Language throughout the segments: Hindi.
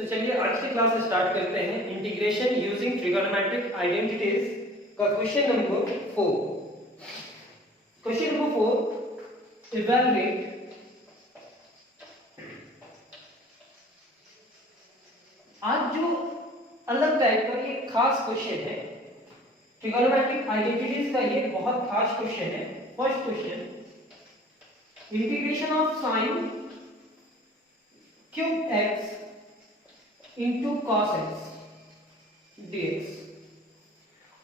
तो चलिए आज की क्लास स्टार्ट करते हैं। इंटीग्रेशन यूजिंग ट्रिगोनोमेट्रिक आइडेंटिटीज का question number 4। Question number 4, evaluate आज जो अलग टाइप का ये खास क्वेश्चन है, ट्रिगोनोमेट्रिक आइडेंटिटीज का ये बहुत खास क्वेश्चन है। First question, integration of sine cube x into cos x dx।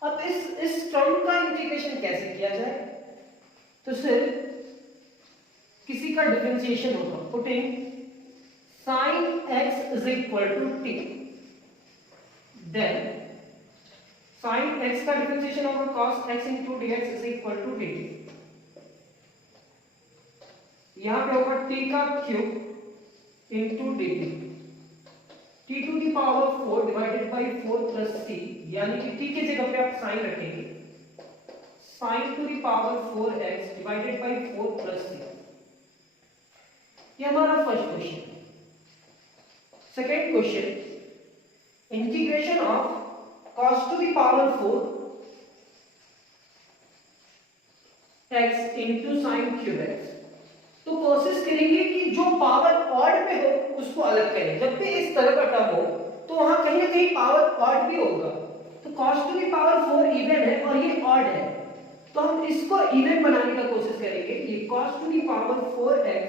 अब इस टर्म का इंटीग्रेशन कैसे किया जाए? तो सिर्फ किसी का डिफरेंशिएशन होगा, putting sin x is equal to t, then sin x का डिफरेंशिएशन होगा cos x into dx is equal to dt। यहां पे होगा t का cube into dt, t to the power 4 divided by 4 plus c, यानी कि t की जगह पे आप साइन रखेंगे, sin to the power 4x divided by 4 plus c। ये हमारा first question. Second question, integration of cos to the power 4 x into sine cube x। तो कोशिश करेंगे कि जो पावर ऑड पे हो उसको अलग करें। जब भी इस तरह का टर्म हो तो वहां कहीं ना कहीं पावर ऑड भी होगा। तो cos to the power 4 even है और ये ऑड है, तो हम इसको इवन बनाने का कोशिश करेंगे। ये cos to the power 4x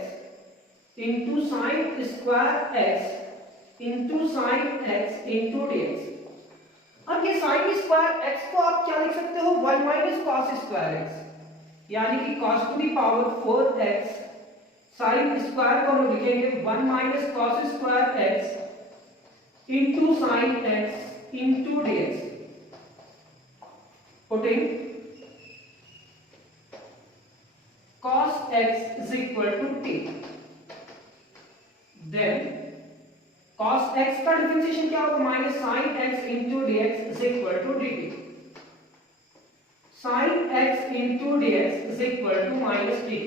into sine square x into sine x into dx। अब ये साइन स्क्वायर x को आप क्या लिख सकते हो? 1 माइनस कॉस स्क्वायर x, यानी कि cos to the power 4x sine square को हम लिखेंगे 1 minus cos square x into sine x into dx, putting cos x is equal to t, then cos x का डिफरेंशिएशन क्या होगा? Minus sine x into dx is equal to dt, sine x into dx is equal to minus dt।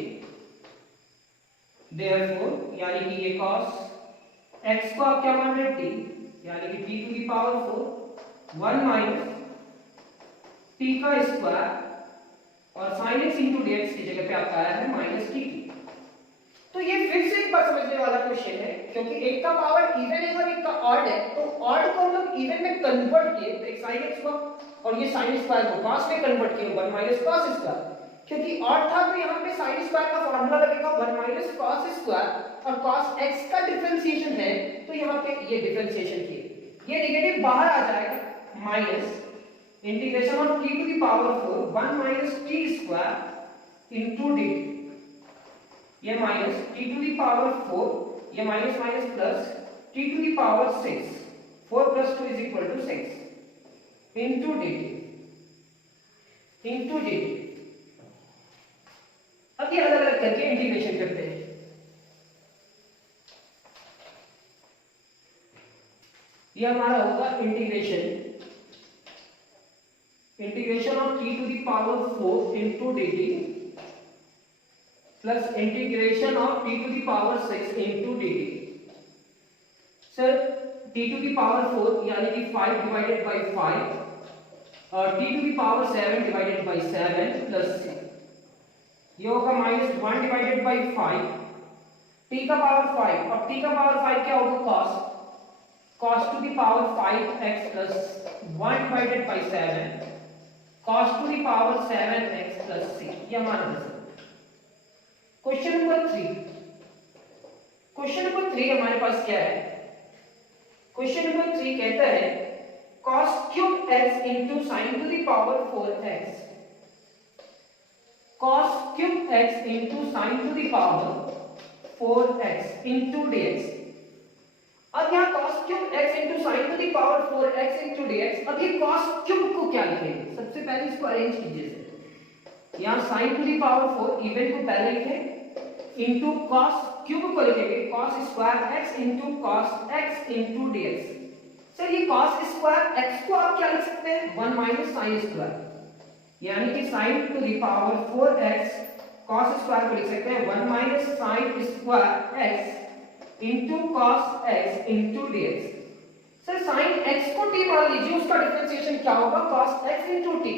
Therefore, यानी कि ये cos x को आप क्या मान रहे हैं? t, यानी कि t to the power 4 1 minus t का स्क्वायर और sin x इंटू dx की जगह पे आपका आया है माइनस dt। तो ये फिर से एक बार समझने वाला क्वेश्चन है, क्योंकि एक का पावर इवन है और एक का ऑड है। तो ऑड को हम लोग इवन में कन्वर्ट किए, तो एक sin x को और ये sin स्क्वायर को cos में कन्वर्ट किए 1 माइनस cos स्क्वायर। क्योंकि ऑड था तो यहाँ पे sin स्क्वायर का फार्मूला लगेगा 1 माइनस cos स्क्वायर, और cos x का डिफरेंशिएशन है तो यहाँ पे ये डिफरेंशिएशन किए, ये नेगेटिव बाहर आ जाएगा, minus integration of t to the power 4 1 minus t square into dt। ये minus t to the power 4, ये minus minus plus t to the power 6, 4 plus 2 is equal to 6 into dt। अब ये अलग अलग करके इंटीग्रेशन करते हैं। ये हमारा होगा integration of t to the power 4 into dt plus integration of t to the power 6 into dt। Sir t to the power 4 यानी कि 5 डिवाइडेड बाय 5 और t to the power 7 divided by 7 plus 6, ये होगा माइनस 1 डिवाइडेड बाई 5 t का पावर 5, और t का पावर 5 क्या होगा? cos to the power 5x plus 1 divided by 7 cos to the power 7x plus 6। ये हमारा आंसर। क्वेश्चन नंबर 3 हमारे पास क्या है? क्वेश्चन नंबर 3 कहता है cos cube x into sine to the power 4x, cos cube x into sine to the power 4x into dx। अब यहाँ cos cube x into sine to the power 4x into dx। अब ये cos क्यूब को क्या लिखेंगे? सबसे पहले इसको अरेंज कीजिए। यहाँ sine to the power 4 even को पहले लिखें, इंटू cos क्यूब को लिखेंगे cos square x into cos x into dx। Sir ये cos स्क्वायर x को आप क्या लिख सकते हैं? 1 माइनस साइन स्क्वायर, यानी कि sin to the power 4x cos square को लिख सकते हैं 1 minus sin square x into cos x into dx। Sir sine x को t मान लीजिए, उसका डिफरेंशिएशन क्या होगा? cos x into t.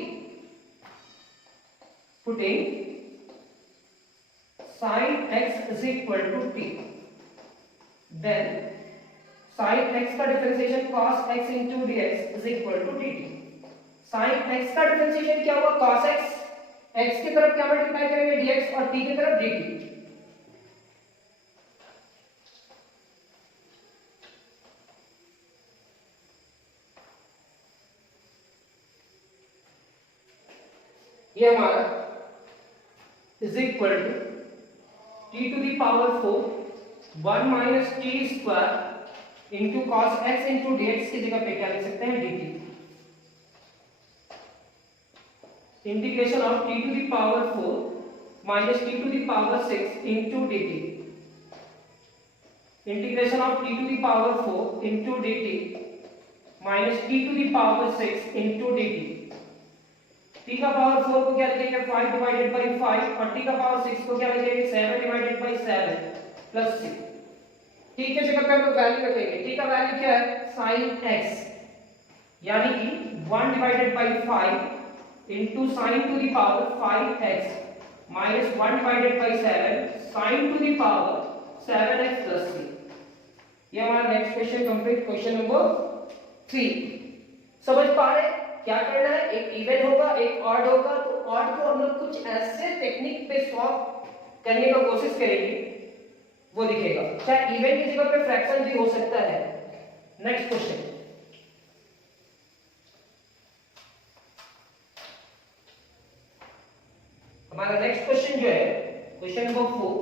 Putting sin x is equal to t, then sin x का differentiation cos x into dx is equal to dt. sin x का डिफरेंशिएशन क्या होगा? cos x, x की तरफ क्या मल्टीप्लाई करेंगे? dx, और t की तरफ dt. ये हमारा is equal to T to the power 4 1 minus T square into cos X into DX की जगह पे क्या लिख सकते हैं? dt. Integration of T to the power 4 minus T to the power 6 into dt. Integration of T to the power 4 into dt minus T to the power 6 into dt. t का पावर 4 को क्या लिखेंगे? 5 डिवाइडेड बाई 5, और t का पावर 6 को क्या लिखेंगे? 7 डिवाइडेड बाई 7 प्लस 6. t के जगह पे हम लोग वैल्यू रखेंगे. t का वैल्यू क्या है? sin x, यानी कि 1 divided by 5 into sin to the power 5x minus 1 divided by 7 sin to the power 7x plus 3. ये हमारा next question complete. Question number 3. समझ पा रहे हैं क्या करना है? एक इवन होगा, एक ऑड होगा, तो ऑड को हम लोग कुछ ऐसे टेक्निक पे सॉल्व करने का कोशिश करेंगे, वो दिखेगा. चाहे इवन की जगह पे फ्रैक्शन भी हो सकता है. Next question. हमारा नेक्स्ट क्वेश्चन जो है question number 4,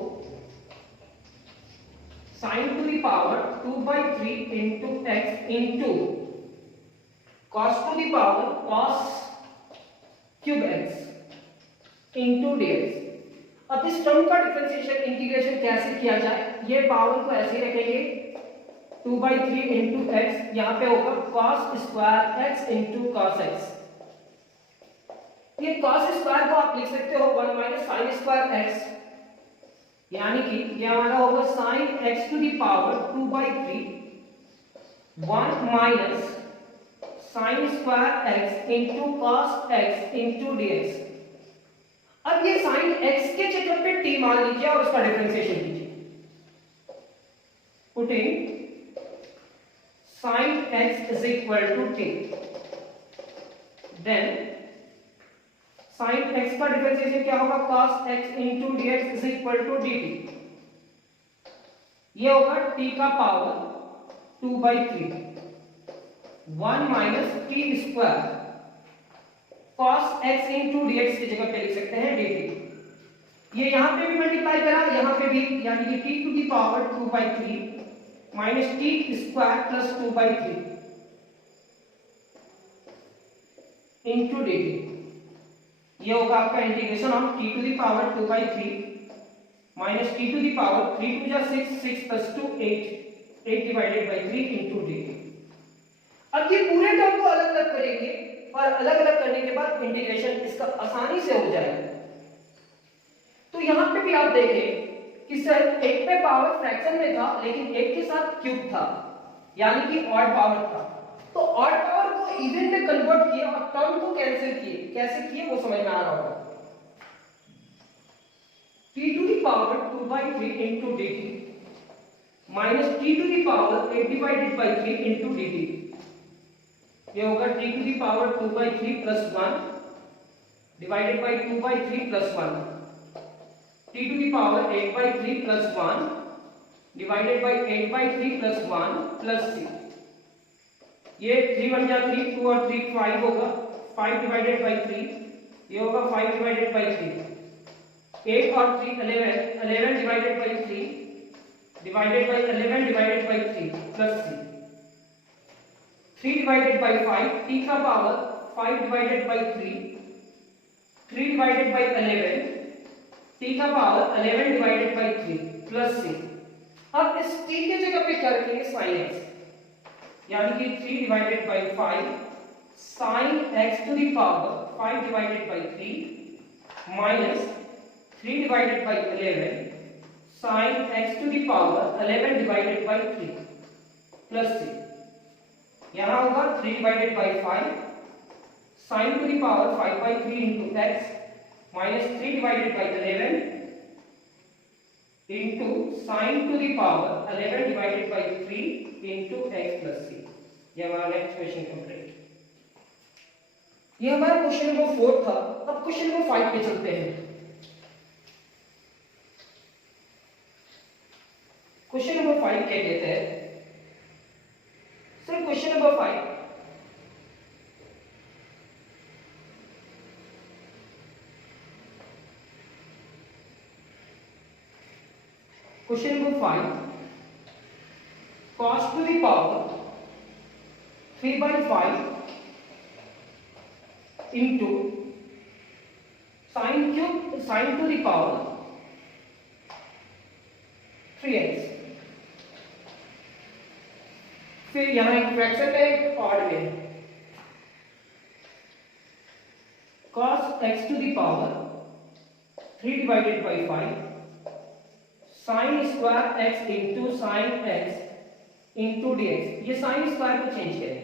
sin to the power 2/3 into x into cos to the power cos cube x into dx. अब इस टर्म का डिफरेंशिएशन इंटीग्रेशन कैसे किया जाए? ये पावर को ऐसे ही रखेंगे 2/3 into x, यहाँ पे होगा cos square x into cos x. ये cos स्क्वायर को आप लिख सकते हो 1 माइनस sin स्क्वायर x, यानी कि ये हमारा होगा sin x to the power 2/3 1 minus sin square x into cos x into dx. अब ये sin x के जगह पे t मान लीजिए और उसका डिफरेंशिएशन कीजिए. Putting sin x is equal to t, then sin x का डिफरेंशिएशन क्या होगा? cos x into dx is equal to dt. ये होगा t का power 2/3 1 minus T square cos x into dx की जगह पे लिख सकते हैं dt. ये यहाँ पे भी मल्टीप्लाई करा, यहाँ पे भी, यानी कि t to the power 2/3 minus T square plus 2/3 into dt. ये होगा आपका integration of t to the power 2/3 minus T to the power 3 2 6 6 plus 2 8 8 divided by 3 into dt. अब ये पूरे टर्म को अलग अलग करेंगे और अलग अलग करने के बाद इंटीग्रेशन इसका आसानी से हो जाएगा. तो यहां पे भी आप देखें कि सर एक पे पावर फ्रैक्शन में था, लेकिन एक के साथ क्यूब था, यानी कि ऑड पावर था. तो ऑड पावर को इवन में कन्वर्ट किया और टर्म को कैंसिल किए. कैसे किए वो समझ में आ रहा होगा. t to the power 2/3 into dt minus t to the power 8 divided by 3 into dt. ये होगा t to the power 2/3 plus 1 divided by 2/3 plus 1, t to the power 8/3 plus 1 divided by 8/3 plus 1 plus 6. ये 3 1 जा 3, 2 और 3 5 होगा, 5 डिवाइडेड बाई 3, ये होगा 5 डिवाइडेड बाई 3, 8 और 3 11, 11 divided by 3 divided by 11 divided by 3 plus 6. 3 divided by 5, t का power 5 divided by 3 3 divided by 11, t का पावर 11 डिवाइडेड बाई 3 प्लस 6. अब इस t के जगह पे क्या रखेंगे? sin x, यानी कि 3 divided by 5 sin x to the power 5 divided by 3 minus 3 divided by 11 sin x to the power 11 divided by 3 plus 6. यहाँ होगा 3 divided by 5 sine to the power 5/3 into x minus 3 divided by 11 into sine to the power 11 divided by 3 into x plus C. ये हमारा नेक्स्ट क्वेश्चन कंप्लीट। ये हमारा क्वेश्चन नंबर 4 था। अब क्वेश्चन नंबर 5 पे चलते हैं। क्वेश्चन नंबर 5 क्या कहते हैं? Sir question number 5 question number 5 cos to the power 3/5 into sin to the power 3x। फिर यहां एक फ्रैक्शन है, एक ऑड में cos x to the power 3 divided by 5 sin square x into sin x into dx। ये sin स्क्वायर को चेंज करें,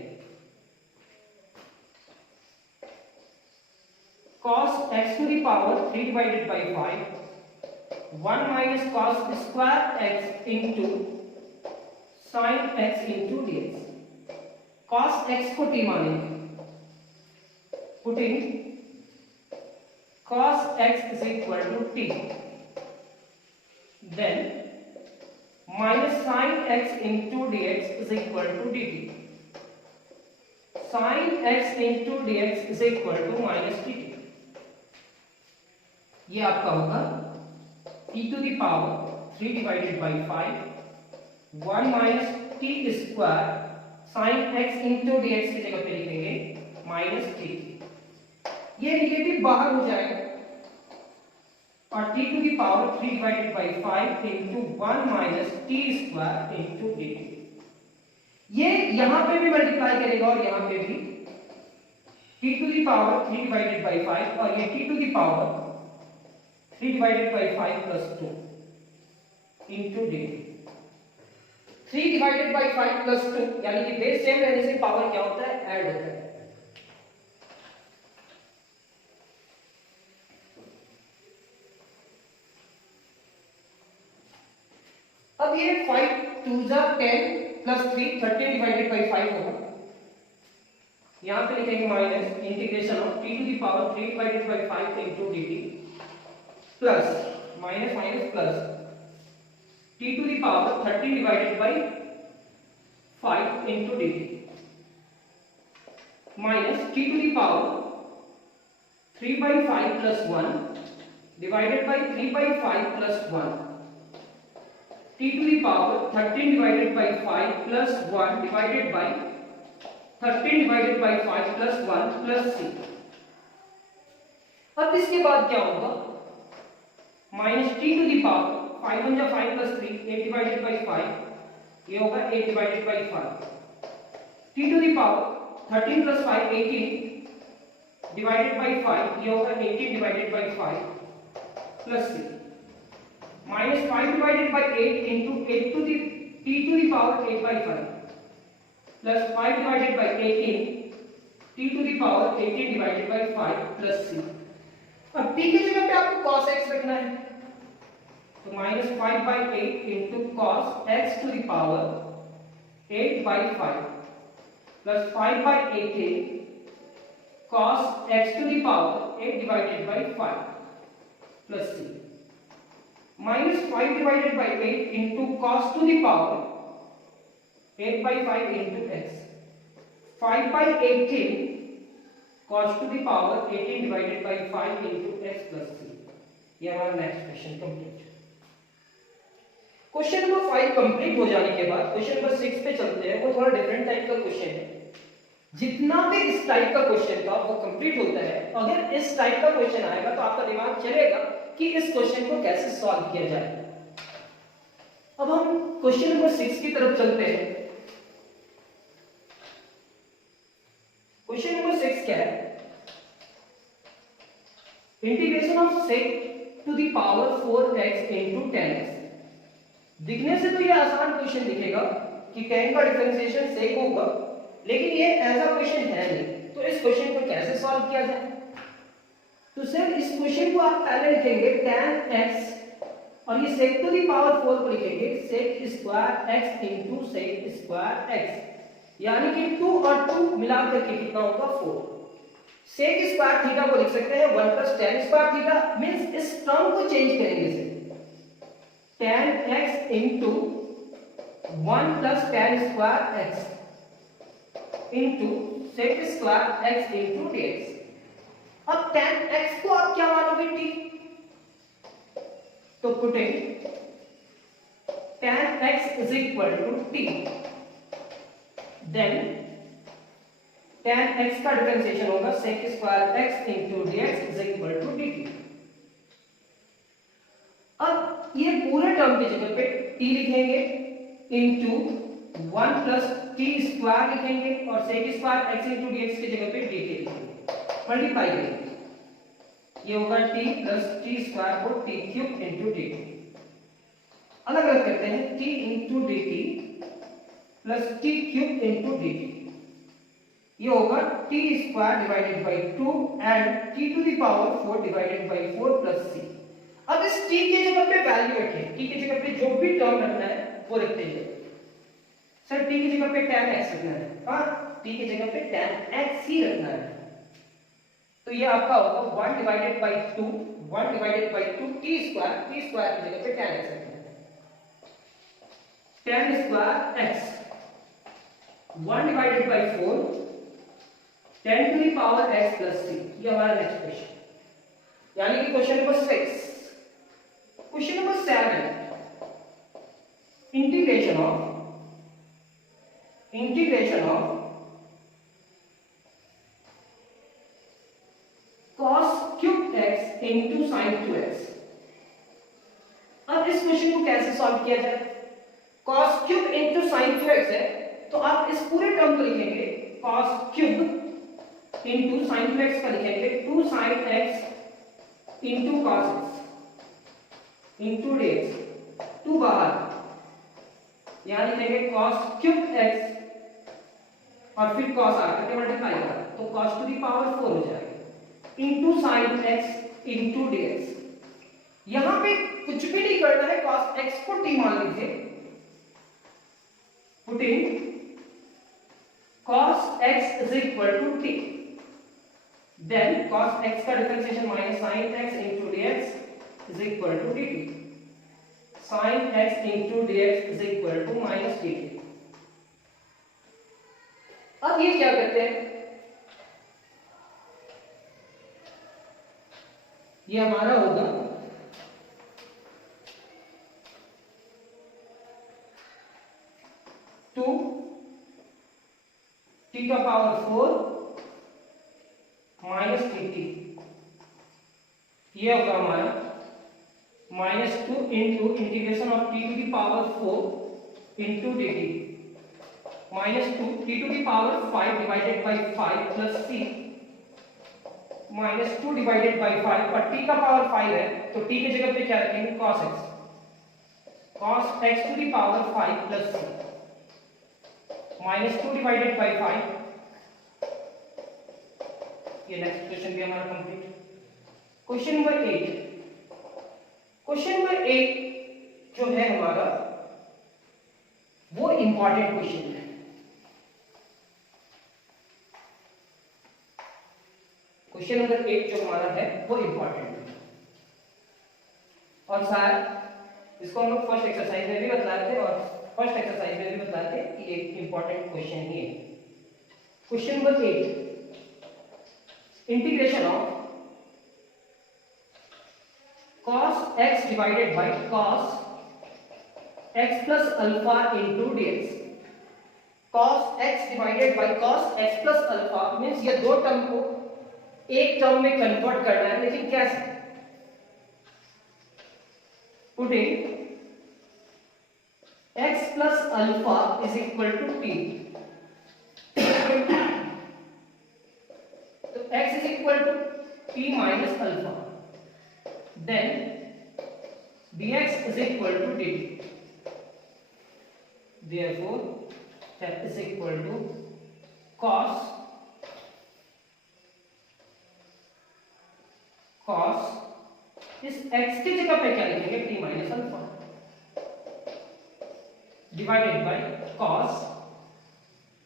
cos x to the power 3 divided by 5 1 minus cos square x into sin x into dx। cos x को t मानेंगे, putting cos x is equal to t, then minus sin x into dx is equal to dt। sin x into dx is equal to minus dt। ये आपका होगा t to the power 3 divided by 5 1 minus t square sin x into dx की जगह पे लिखेंगे minus t। ये निगेटिव बाहर हो जाएगा और t to the power 3 divided by 5 into 1 minus t square into dt। ये यहां पे भी मल्टीप्लाई करेगा और यहां पे भी t to the power 3 divided by 5 और ये t to the power 3 divided by 5 plus 2 into dt। 3 divided by 5 plus 2 यानी कि बेस सेम रहने से पावर क्या होता है, ऐड होता है। अब ये 5 2 जा 10 plus 3 13 divided by 5 होगा। यहां पे लिखेंगे minus integration of t to the power 3 divided by 5 into dt plus minus minus plus t to the power 13 divided by 5 into dt minus t to the power 3 by 5 plus 1 divided by 3 by 5 plus 1 t to the power 13 divided by 5 plus 1 divided by 13 divided by 5 plus 1 plus c। अब इसके बाद क्या होगा, minus T to the power 5 1 जा 5 plus 3 8 divided by 5 ये होगा 8 divided by 5 t to the power 13 plus 5 18 divided by 5 ये होगा 18 divided by 5 plus c minus 5 divided by 8 into 8 to the t to the power 8 by 5 plus 5 divided by 18 t to the power 18 divided by 5 plus c। अब t की जगह पे आपको cos x रखना है, तो minus 5 by 8 into cos x to the power 8 by 5 plus 5 by 18 cos x to the power 8 divided by 5 plus c minus 5 divided by 8 into cos to the power 8 by 5 into x 5 by 18 cos to the power 18 divided by 5 into x plus c। ये हमारा next question complete. Question number 5 complete हो जाने के बाद क्वेश्चन नंबर 6 पे चलते हैं। वो थोड़ा डिफरेंट टाइप का क्वेश्चन है। जितना भी इस टाइप का क्वेश्चन था वो कंप्लीट होता है। अगर इस टाइप का क्वेश्चन आएगा तो आपका दिमाग चलेगा कि इस क्वेश्चन को कैसे सॉल्व किया जाए। अब हम क्वेश्चन नंबर 6 की तरफ चलते हैं। क्वेश्चन नंबर 6 क्या है, integration of sec to the power 4x into 10x। दिखने से तो ये आसान क्वेश्चन दिखेगा कि tan का डिफरेंशिएशन sec होगा लेकिन ये ऐसा क्वेश्चन है नहीं, तो इस क्वेश्चन को कैसे सॉल्व किया जाए? तो सर इस क्वेश्चन को आप पहले लिखेंगे tan x और ये sec टू दी पावर 4 को लिखेंगे sec square x into sec square x, यानी कि 2 और 2 मिला करके कितना होगा 4। sec स्क्वायर थीटा को लिख सकते हैं 1 plus tan square theta, means इस टर्म को चेंज करेंगे से tan x into 1 plus tan square x into sec square x into dx। अब tan x को आप क्या मानोगे t, तो putting tan x is equal to t, then tan x का डिफरेंशिएशन होगा sec square x into dx is equal to dt। अब ये पूरे टर्म की जगह पे t लिखेंगे into 1 प्लस t स्क्वायर लिखेंगे और sec square x into dx की जगह पे dt लिखेंगे, मल्टीप्लाई करेंगे, ये होगा t प्लस टी स्क्वायर को t क्यूब इंटू dt। अलग अलग करते हैं, t into dt plus T cube into dt, ये होगा t square divided by 2 and t to the power 4 divided by 4 plus c। अब इस t की जगह पे वैल्यू रखें, t की जगह पे जो भी टर्म रखना है वो रखते हैं। सर t की जगह पे tan x रखना है, हाँ t की जगह पे tan x ही रखना है, तो ये आपका होगा 1 divided by 2 1 divided by 2 T square की जगह पे tan x रखना है, tan square x 1 divided by 4 10 to the power x plus c, ये हमारा नेक्स्ट क्वेश्चन, यानी कि question number 6। Question number 7, integration of cos cube x into sin 2x। अब इस क्वेश्चन को कैसे सॉल्व किया जाए? cos cube into sin 2x है, तो आप इस पूरे टर्म को लिखेंगे cos cube into sin 2x का लिखेंगे 2 sin x into cos x into dx, 2 बाहर, यहां लिखेंगे cos क्यूब x और फिर cos आ करके मल्टीप्लाई करा तो cos टू दी पावर 4 हो जाएगा into sine x into dx। यहां पे कुछ भी नहीं करना है, cos x को t मान लीजिए, putting cos x is equal to t, then cos x का differentiation minus sin x into dx is equal to dt, sin x into dx is equal to minus dt। अब ये क्या करते हैं, ये हमारा होगा 2 t का पावर 4 माइनस dt, ये होगा हमारा -2 into integration of t to the power 4 into dt, -2 t to the power 5 divided by 5 plus c -2 divided by 5, और t का पावर 5 है तो t की जगह पे क्या रखेंगे cos x to the power 5 plus c, -2 divided by 5। ये नेक्स्ट क्वेश्चन भी हमारा complete. Question number 8, question number 8 जो है हमारा वो इंपॉर्टेंट क्वेश्चन है। क्वेश्चन नंबर 8 जो हमारा है वो इंपॉर्टेंट है, और शायद इसको हम लोग फर्स्ट एक्सरसाइज में भी बताए थे और फर्स्ट एक्सरसाइज में भी बताए थे कि एक इंपॉर्टेंट क्वेश्चन ही है। Question number 8, integration of cos x divided by cos x plus alpha into dx। cos x divided by cos x plus alpha means ये दो टर्म को एक टर्म में कन्वर्ट करना है, लेकिन कैसे? Putting x plus alpha is equal to t, तो x is equal to t minus alpha, then dx is equal to dt, therefore that is equal to cos इस x की जगह पे क्या लिखेंगे, t minus alpha divided by cos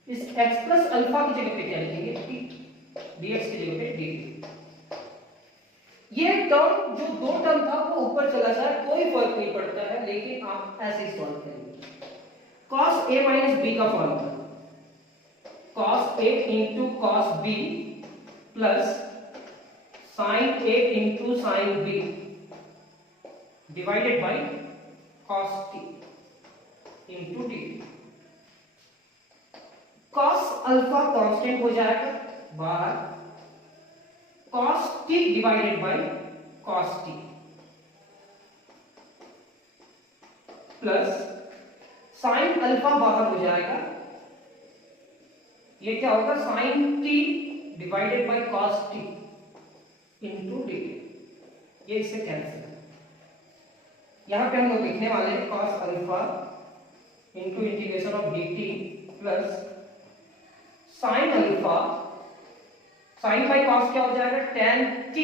इस x प्लस अल्फा की जगह पे क्या लिखेंगे, t dx की जगह पे dt। ये टर्म जो दो टर्म था वो ऊपर चला जाए कोई फर्क नहीं पड़ता है, लेकिन आप ऐसे ही सॉल्व करेंगे। cos a माइनस b का formula cos a into cos b plus sin a into sin b divided by cos t into dt। cos alpha constant हो जाएगा बाहर, cos t divided by cos t plus sin alpha बाहर हो जाएगा, ये क्या होगा sin t divided by cos t into dt। ये इससे कैंसिल है। यहां पे हम लोग लिखने वाले हैं cos alpha into integration of dt plus sin alpha, sin by cos क्या हो जाएगा tan t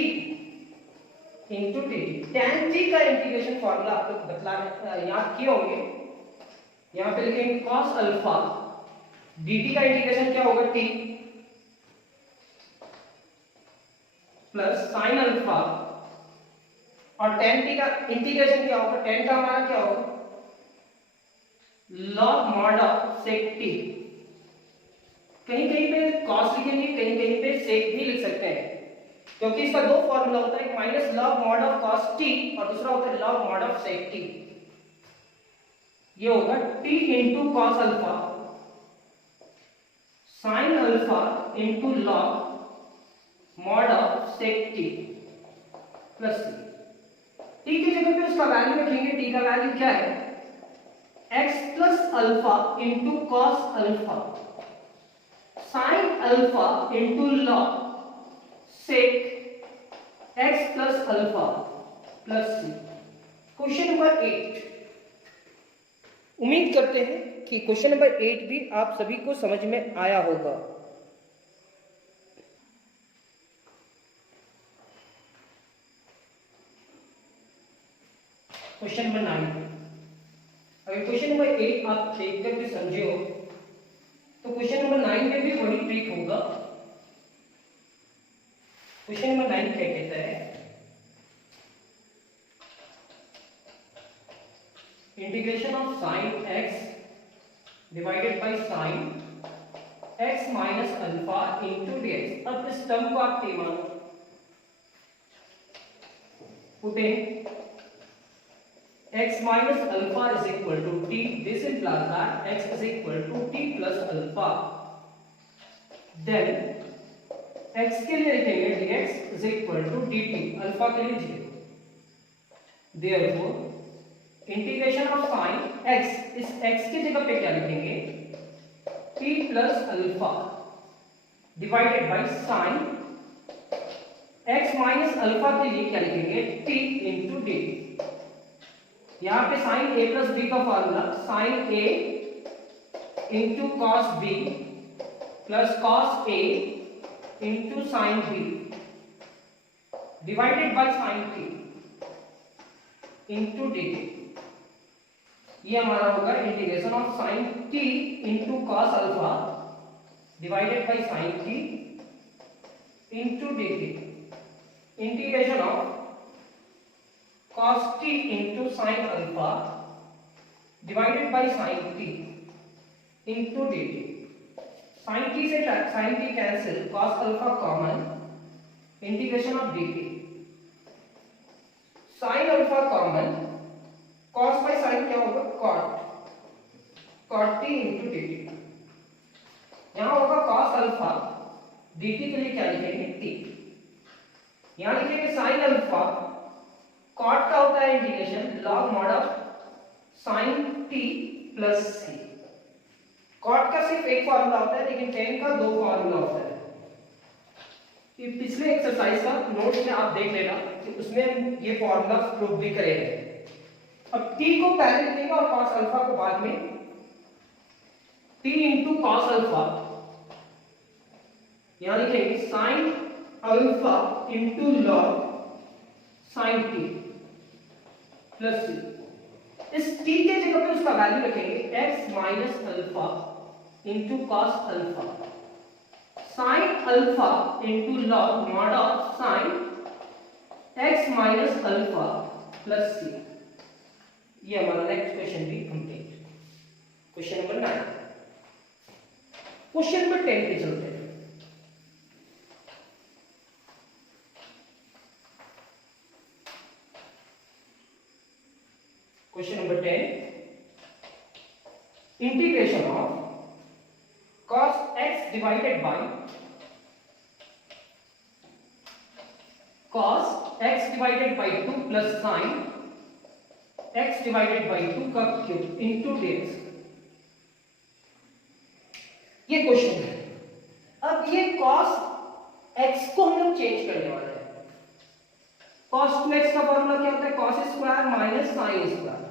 into dt। tan t का इंटीग्रेशन फॉर्मूला आप लोग याद किए होंगे, यहां पे लिखेंगे cos अल्फा dt का इंटीग्रेशन क्या होगा t प्लस sin अल्फा और tan t का इंटीग्रेशन क्या होगा, tan का हमारा क्या होगा log mod of sec t। कहीं कहीं पे cos लिखेंगे, कहीं कहीं पे sec भी लिख सकते हैं, क्योंकि इसका दो फॉर्मूला होता है, एक minus log mod of cos t और दूसरा होता है log mod of sec t। ये होगा t into cos alpha sin alpha into log mod of sec t plus t की जगह पे उसका वैल्यू रखेंगे, t का वैल्यू क्या है x plus alpha into cos alpha sin alpha into log sec x plus alpha plus c। Question number 8। उम्मीद करते हैं कि क्वेश्चन नंबर 8 भी आप सभी को समझ में आया होगा। Question number 9। अगर क्वेश्चन नंबर 8 आप देख करके समझे हो तो क्वेश्चन नंबर 9 में भी वही ट्रिक होगा। क्वेश्चन नंबर 9 क्या कहता है, integration of sine x divided by sine x minus alpha into dx। अब इस टर्म को आप t मानो, putting x minus alpha is equal to t, this implies that x is equal to t plus alpha, then x के लिए लिखेंगे dx is equal to dt, alpha के लिए 0। therefore integration of sin x, इस x की जगह पे क्या लिखेंगे t plus alpha divided by sin x minus alpha के लिए क्या लिखेंगे t into dt। यहां पे sin a प्लस b का formula sin a into cos b plus cos a into sin b divided bye sin t into dt। ये हमारा होगा integration of sin t into cos alpha divided bye sin t into dt। Integration of cos t into sin alpha divided by sin t into dt। sin t से sin t cancel, cos alpha common, integration of dt। sin alpha common, cos by sin क्या होगा cot t into dt। यहां होगा cos alpha, dt के लिए क्या लिखेंगे t, यहां लिखेंगे sin alpha, cot का होता है integration log mod of sin t plus c। cot का सिर्फ एक फॉर्मूला होता है, लेकिन tan का दो फॉर्मूला होता है। ये पिछले एक्सरसाइज का नोट्स में आप देख लेना कि उसमें ये फॉर्मूला प्रूव भी करे हैं। अब t को पहले लिखेंगे और cos अल्फा को बाद में। t into cos अल्फा यहां लिखेंगे sine alpha into log sine T plus C. इस टी के जगह पे उसका वैल्यू रखेंगे x minus alpha into cos alpha, sine alpha into log mod of sine x minus alpha plus C. ये हमारा नेक्स्ट क्वेश्चन भी complete. Question number 9। Question number 10 पे चलते हैं। Question number 10, integration of cos x divided by cos x divided by 2 plus sin x divided by 2 का क्यूब इनटू dx। ये क्वेश्चन है। अब ये cos x को हम लोग चेंज करने वाले हैं। cos 2x का फॉर्मूला क्या होता है? cos square minus sin square,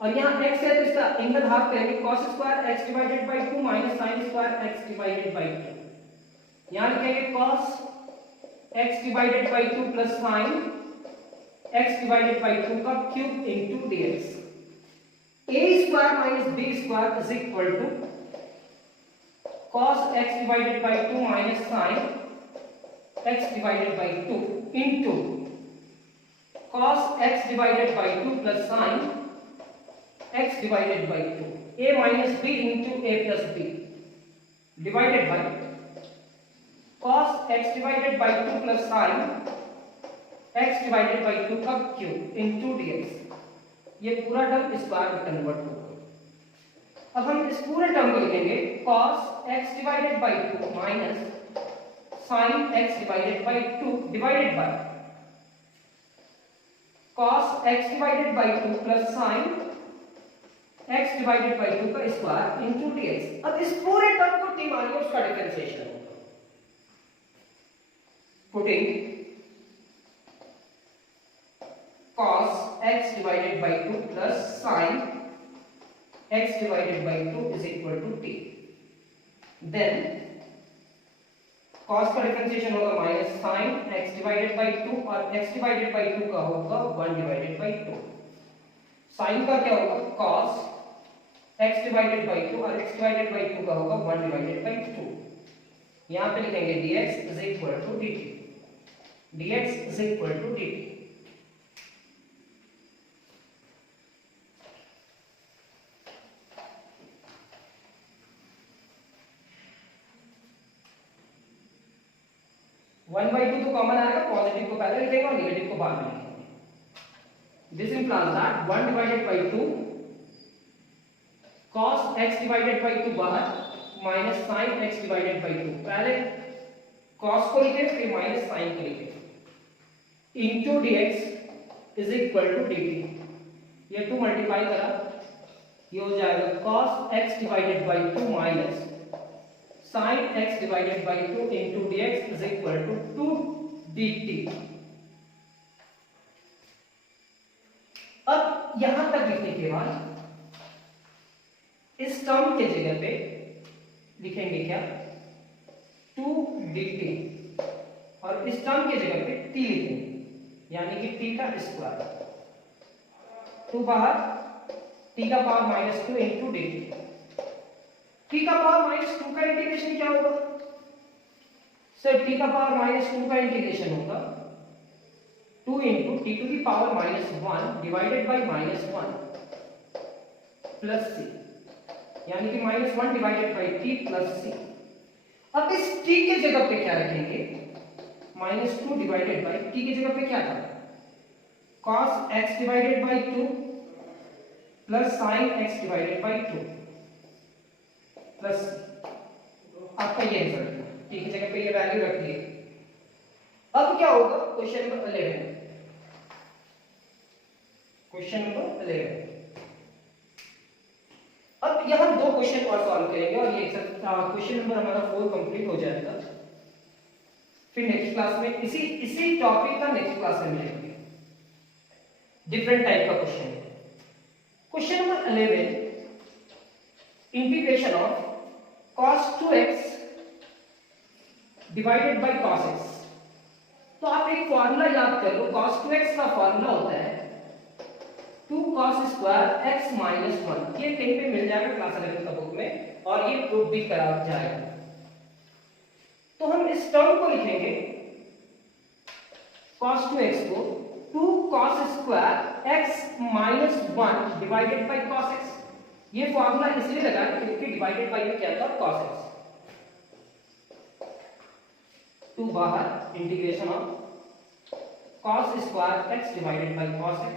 और यहाँ x है तो इसका इनवर्स हाफ करेंगे, cos square x divided by 2 minus sin square x divided by 2। यहाँ लिखेंगे cos x divided by 2 plus sin x divided by 2 का cube into dx। a square minus b square is equal to cos x divided by 2 minus sin x divided by 2 into cos x divided by 2 plus sin x divided by 2, a minus b into a plus b divided by cos x divided by 2 plus sin x divided by 2 का क्यूब इनटू dx। ये पूरा टर्म स्क्वायर में कन्वर्ट होगा। अब हम इस पूरे टर्म को लिखेंगे cos x divided by 2 minus sin x divided by 2 divided by cos x divided by 2 plus sin x divided by 2 का स्क्वायर इनटू dx। अब इस पूरे टर्म को t मानिए, उसका डिफरेंशिएशन होगा। Putting cos x divided by 2 plus sin x divided by 2 is equal to t। Then cos का डिफरेंशिएशन होगा minus sin x divided by 2 और x डिवाइडेड बाय 2 का होगा 1 डिवाइडेड बाय 2। sin का क्या होगा? cos x डिवाइडेड बाय 2 और x डिवाइडेड बाय 2 का होगा 1 डिवाइडेड बाय 2। यहां पे लिखेंगे dx is equal to dt, dx is equal to dt। One by two तो कॉमन आएगा, पॉजिटिव को पहले लिखेंगे और नेगेटिव को बाद में लिखेंगे। This implies that 1 divided by 2 cos x divided by 2 बाहर minus sin x divided by 2, पहले cos को लिखे फिर माइनस sin को लिखे, into dx is equal to dt। ये 2 मल्टीप्लाई करा, ये हो जाएगा cos x divided by 2 minus sin x divided by 2 into dx is equal to 2 dt। अब यहां तक लिखने के बाद इस टर्म के जगह पे लिखेंगे क्या? 2 dt, और इस टर्म के जगह पे t लिखेंगे, यानी कि t का स्क्वायर, 2 बाहर t का power minus 2 into dt। t का पावर माइनस 2 का इंटीग्रेशन क्या होगा? सर t का पावर माइनस 2 का इंटीग्रेशन होगा 2 into T to the power minus 1 divided by minus 1 plus C, यानी कि minus 1 divided by T plus C. अब इस t के जगह पे क्या रखेंगे? माइनस 2 डिवाइडेड बाई t की जगह पे क्या था? cos x divided by 2 plus sin x divided by 2 plus आपका ये आंसर है। t की जगह पे ये वैल्यू रख दिए। अब क्या होगा? Question number 11, question number 11। अब यहां 2 क्वेश्चन और सॉल्व करेंगे और ये क्वेश्चन नंबर हमारा 4 कंप्लीट हो जाएगा। फिर नेक्स्ट क्लास में इसी टॉपिक का नेक्स्ट क्लास में मिलेंगे, डिफरेंट टाइप का question. Question number 11, integration of cos 2x divided by cos x। तो आप एक फॉर्मूला याद कर लो, cos 2x का फॉर्मूला होता है 2 cos स्क्वायर x माइनस 1। ये कहीं पे मिल जाएगा क्लास 11 का बुक में और ये प्रूफ भी करा जाएगा। तो हम इस टर्म को लिखेंगे cos 2x को 2 cos square x minus 1 divided by cos x। ये फॉर्मूला इसलिए लगाया क्योंकि डिवाइडेड बाय में क्या था cos x। 2 बाहर, integration of cos square x divided by cos x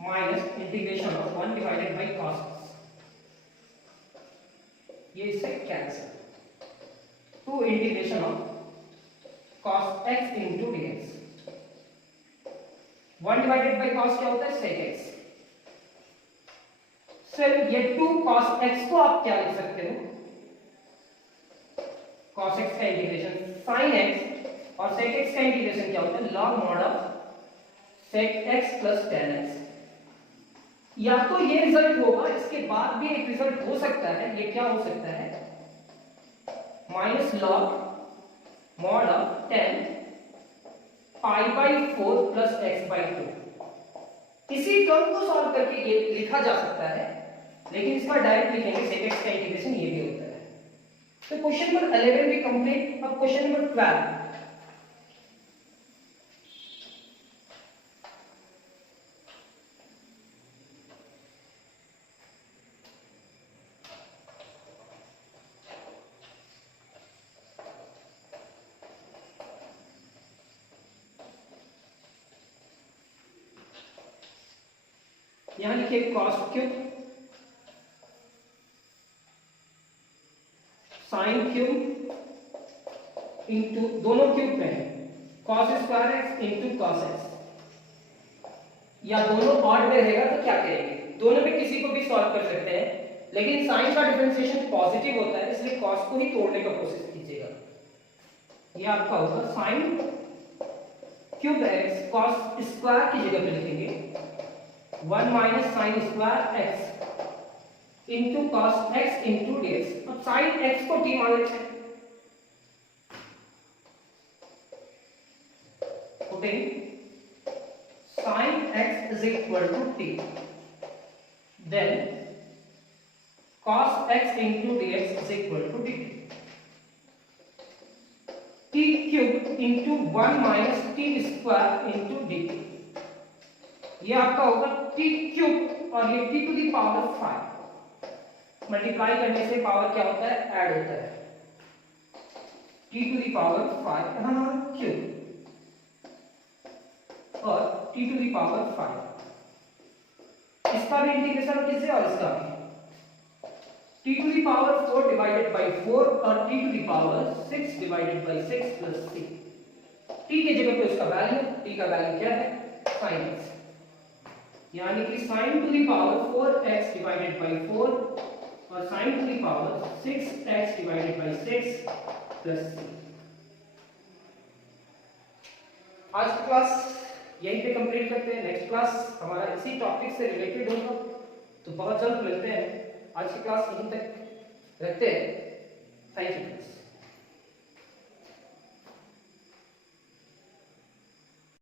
minus integration of 1 divided by cos x। ये इससे cancel. 2 integration of cos x into dx। 1 divided by cos क्या होता है sec x। सर ये 2 cos x को आप क्या लिख सकते हो, cos x का इंटीग्रेशन sin x और sec x का इंटीग्रेशन क्या होता है log mod of sec x plus tan x। या तो ये रिजल्ट होगा, इसके बाद भी एक रिजल्ट हो सकता है। ये क्या हो सकता है, minus log mod of tan pi by 4 plus x by 2। इसी टर्म को सॉल्व करके ये लिखा जा सकता है, लेकिन इसका डायरेक्ट लिखेंगे sec x का इंटीग्रेशन ये भी होता है। तो क्वेश्चन नंबर 11 भी कंप्लीट। अब क्वेश्चन नंबर 12। यहां लिखिए cos cube sin cube into, दोनों क्यूब में है, cos square x into cos x। या दोनों ऑड में रहेगा तो क्या करेंगे, दोनों में किसी को भी सॉल्व कर सकते हैं, लेकिन साइन का डिफरेंशिएशन पॉजिटिव होता है, इसलिए cos को ही तोड़ने का प्रोसेस कीजिएगा। ये आपका होगा sin cube x cos square की जगह पे लिखेंगे 1 minus sign square x into cos x into dx। अब साइन x को t मान लेते हैं, putting sin x is equal to t, then cos x into dx is equal to dt। t cube into 1 minus t square into dt। ये आपका होगा t क्यूब और ये t to the power 5। Multiply करने से पावर क्या होता है, ऐड होता है, t to the power 5 cube और t टू दी पावर 5। इसका भी इंटीग्रेशन किससे और इसका भी, t to the power 4 divided by 4 और t to the power 6 divided by 6 plus c। t की जगह पे उसका वैल्यू, t का वैल्यू क्या है sin x, यानी कि sin to the power 4x divided by 4 और sin to the power 6x divided by 6 plus c। आज की क्लास यहीं पे कंप्लीट करते हैं। नेक्स्ट क्लास हमारा इसी टॉपिक से रिलेटेड होगा, तो बहुत जल्द मिलते हैं। आज की क्लास यहीं तक रखते हैं। Thank you.